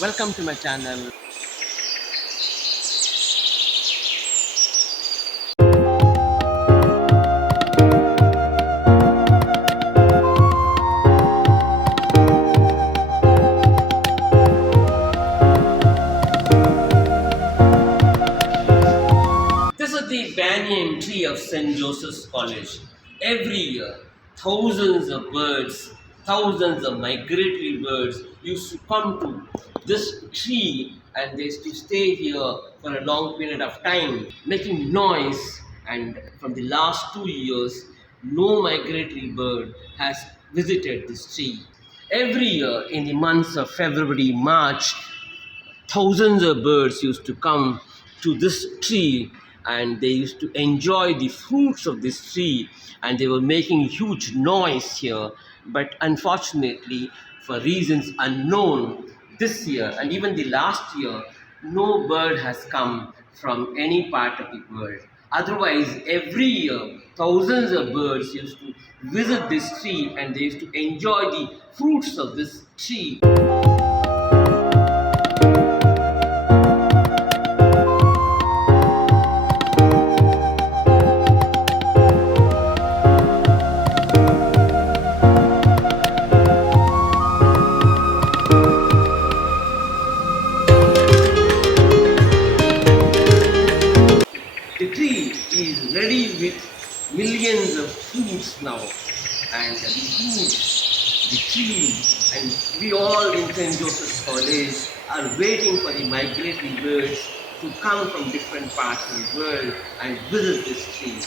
Welcome to my channel. This is the Banyan tree of St. Joseph's College. Every year, thousands of birds, thousands of migratory birds used to come to this tree and they used to stay here for a long period of time, making noise. And from the last 2 years, no migratory bird has visited this tree. Every year, in the months of February, March, thousands of birds used to come to this tree and they used to enjoy the fruits of this tree, and they were making huge noise here. But unfortunately, for reasons unknown, this year and even the last year, no bird has come from any part of the world. Otherwise, every year, thousands of birds used to visit this tree and they used to enjoy the fruits of this tree. The tree is ready with millions of fruits now, and the fruits, the tree, and we all in St. Joseph's College are waiting for the migratory birds to come from different parts of the world and visit this tree.